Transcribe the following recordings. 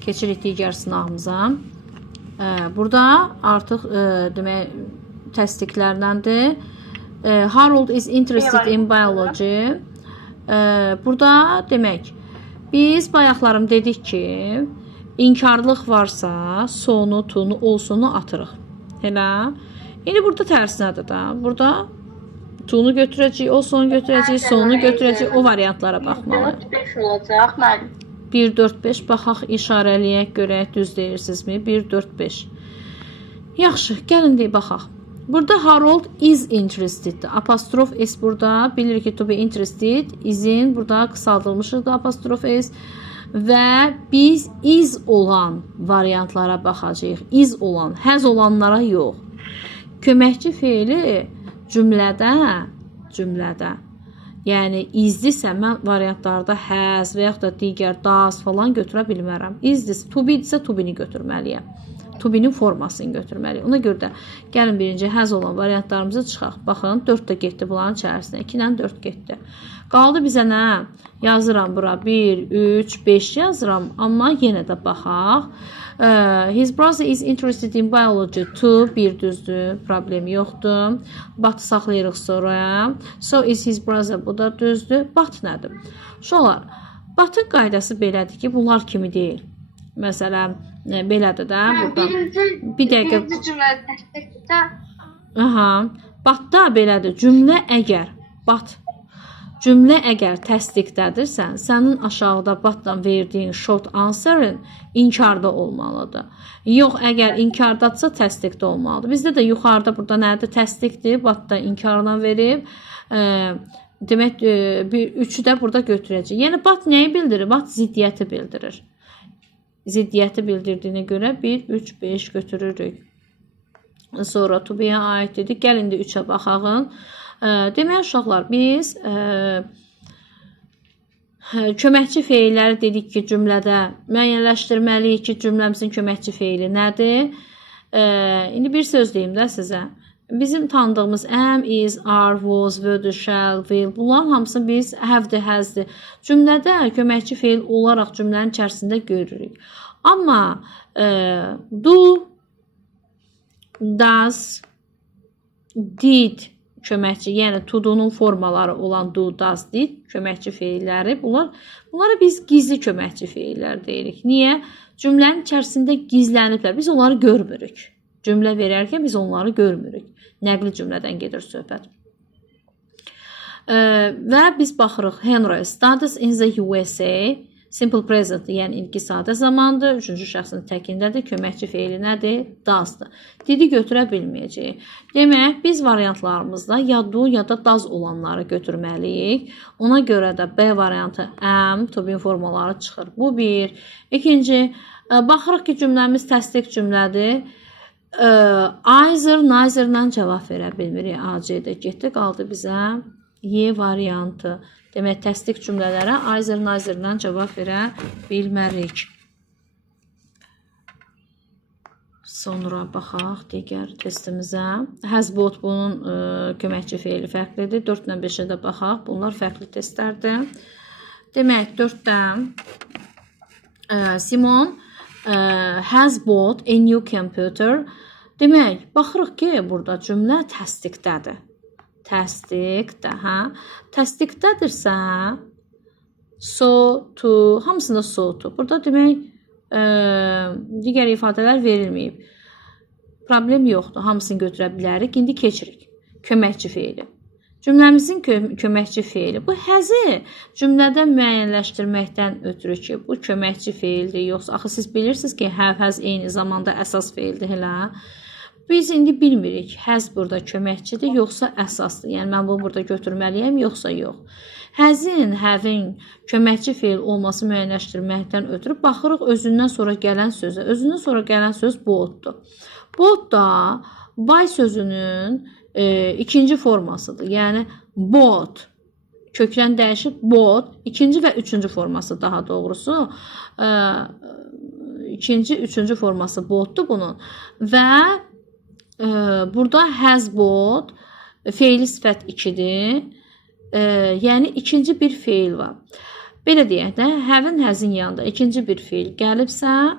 Keçirik digər sınağımıza. Burada artıq demək təsdiqlərindəndir. Harold is interested in biology. Burada demək biz bayaqlarım dedik ki, inkarlıq varsa sonu, tunu, olsunu atırıq. Elə. İndi burada tərsinədir da. Burada tunu götürəcəyik, o sonu götürəcəyik, sonunu götürəcəyik. O variantlara baxmalıyıq. 4-5 olacaq mənim. 1, 4, 5. Baxaq, işarələyək, görək, düz deyirsinizmi? 1, 4, 5. Yaxşı, gəlin deyək, baxaq. Burada Harold is interested. Apostrof s burada. Bilirik ki, to be interested. Is'in burada qısaldılmışıq da apostrof s. Və biz is olan variantlara baxacağıq. Is olan, həz olanlara yox. Köməkçi feili cümlədə, yəni izdirsə mən variantlarda həz və yaxud da digər das falan götürə bilmərəm. İzdirsə, to be isə to be-ni götürməliyəm. To be-nin formasını götürməliyik. Ona görə də gəlin birinci həz olan variantlarımızı çıxaq. Baxın, 4 də getdi bunların içərisinə. 2 ilə 4 getdi. Qaldı bizə nə? Yazıram bura 1, 3, 5 yazıram. Amma yenə də baxaq. His brother is interested in biology too. Bir düzdür. Problemi yoxdur. Batı saxlayırıq sonra. So is his brother. Bu da düzdür. Bat nədir? Şolar. Batın qaydası belədir ki, bunlar kimi deyil. Məsələn, belədir də. Bir dəqiqə. Birinci cümlə təsdiqdə. Batda belədir. Cümlə əgər. Bat. Cümlə əgər təsdiqdədirsən, sənin aşağıda batdan verdiyin short answer-ın inkarda olmalıdır. Yox, əgər inkardadsa təsdiqdə olmalıdır. Bizdə də yuxarıda burada nədir? Təsdiqdir. Batda inkarla verib. Demək, 3-ü də burada götürəcək. Yəni, bat nəyi bildirir? Bat ziddiyyəti bildirir. Ziddiyyəti bildirdiyinə görə 1, 3, 5 götürürük. Sonra to be-yə aid dedik. Gəlin də 3-ə baxağın. Demək, uşaqlar, biz köməkçi feilləri dedik ki, cümlədə müəyyənləşdirməliyik ki, cümləmizin köməkçi feili nədir? İndi bir söz deyim də sizə. Bizim tanıdığımız am, is, are, was, would, shall, will, bunların hamısını biz have-dir, has-dir. Cümlədə köməkçi feil olaraq cümlənin içərisində görürük. Amma do, does, did köməkçi, yəni to-do'nun formaları olan do, does, did köməkçi feilləri. Bunlara biz gizli köməkçi feillər deyirik. Niyə? Cümlənin içərisində gizləniblər. Biz onları görmürük. Cümlə verərkən biz onları görmürük. Nəqli cümlədən gedir söhbət. Və biz baxırıq. Henry studies in the USA. Simple present, yəni indiki sadə zamandır. Üçüncü şəxsin təkindədir. Köməkçi feili nədir? Does'dır. Didi götürə bilməyəcəyik. Demək, biz variantlarımızda ya do ya da does olanları götürməliyik. Ona görə də B variantı am, to be formaları çıxır. Bu bir. İkinci, baxırıq ki, cümləmiz təsdiq cümlədir. Either, neither-la cavab verə bilmirik. A-C-də getdi, qaldı bizə Y variantı. Demək, təsdiq cümlələrə either, neither-la cavab verə bilmərik. Sonra baxaq digər testimizə. Has bought bunun köməkçi feili fərqlidir. 4 ilə 5-ə də baxaq. Bunlar fərqli testlərdir. Demək, 4-də Simon has bought a new computer. Demək, baxırıq ki, burada cümlə təsdiqdədir. Təsdiqdə, hə? Təsdiqdədirsə, so, to, hamısında so, to. Burada demək, digər ifadələr verilməyib. Problem yoxdur, hamısını götürə bilərik. İndi keçirik. Köməkçi feili. Cümləmizin köməkçi feili. Bu həzi cümlədə müəyyənləşdirməkdən ötürü ki, bu köməkçi feildir. Yoxsa, axı siz bilirsiniz ki, have, has eyni zamanda əsas feildir, elə. Biz indi bilmirik, has burada köməkçidir, yoxsa əsasdır. Yəni, mən bunu burada götürməliyəm, yoxsa yox. Həzin, have-in köməkçi feil olması müəyyənləşdirməkdən ötürü baxırıq özündən sonra gələn sözə. Özündən sonra gələn söz bought-dur. Bought da buy sözünün ikinci formasıdır. Yəni, bought. Kökdən dəyişib bought. İkinci və üçüncü forması daha doğrusu. İkinci, üçüncü forması bought-dur bunun. Və burada has bought feili sifət 2-dir. Yəni, ikinci bir feil var. Belə deyək də, have-in, has-in yanında ikinci bir feil gəlibsə,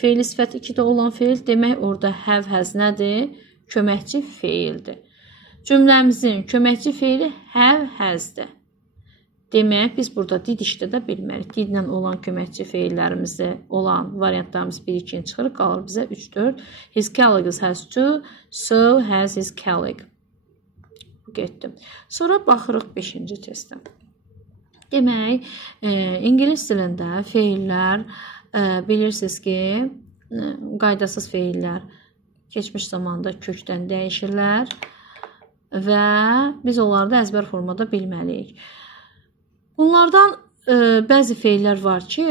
feili sifət 2-də olan feil, demək orada have, has nədir? Köməkçi feildir. Cümləmizin köməkçi feili have, has-dir. Demək, biz burada did işlədə bilmərik. Didlə olan köməkçi feillərimizi olan variantlarımız 1-2 çıxırıq, qalır bizə 3-4. His colleagues has to, so has his colleague. Getdim. Sonra baxırıq 5-ci testə. Demək, ingilis dilində feillər, bilirsiniz ki, qaydasız feillər keçmiş zamanda kökdən dəyişirlər və biz onları da əzbər formada bilməliyik. Bunlardan bəzi feillər var ki,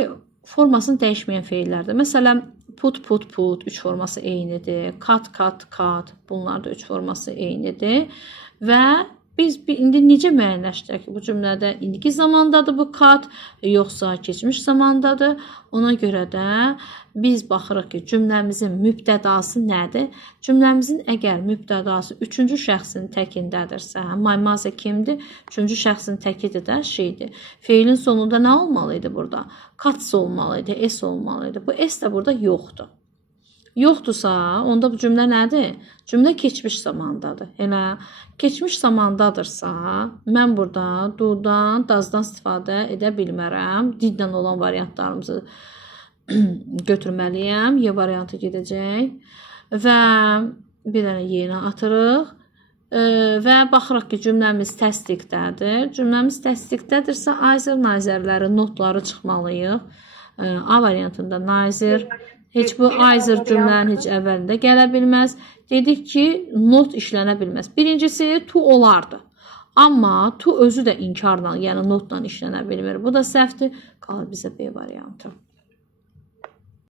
formasını dəyişməyən feillərdir. Məsələn, put, 3 forması eynidir. Cut, cut. Bunlar da 3 forması eynidir. Və biz indi necə müəyyənləşdirək ki, bu cümlədə indiki zamandadır bu cut, yoxsa keçmiş zamandadır. Ona görə də biz baxırıq ki, cümləmizin mübtədası nədir? Cümləmizin əgər mübtədası 3-cü şəxsin təkindədirsə, my mother kimdir? 3-cü şəxsin təkidir də şeydir. Feilin sonunda nə olmalı idi burada? Cuts olmalı idi, s olmalı idi. Bu s də burada yoxdur. Yoxdursa, onda bu cümlə nədir? Cümlə keçmiş zamandadır. Elə keçmiş zamandadırsa, mən burada do'dan, does'dan istifadə edə bilmərəm. Didlə olan variantlarımızı götürməliyəm. Y variantı gedəcək. Və bir dənə y-ni atırıq. Və baxırıq ki, cümləmiz təsdiqdədir. Cümləmiz təsdiqdədirsə, Azər nazirləri, notları çıxmalıyıq. A variantında nazir. Heç bu Azər cümlənin heç əvvəlində gələ bilməz. Dedik ki, not işlənə bilməz. Birincisi, to olardı. Amma to özü də inkarla, yəni notla işlənə bilmir. Bu da səhvdir. Qalır bizə B variantı.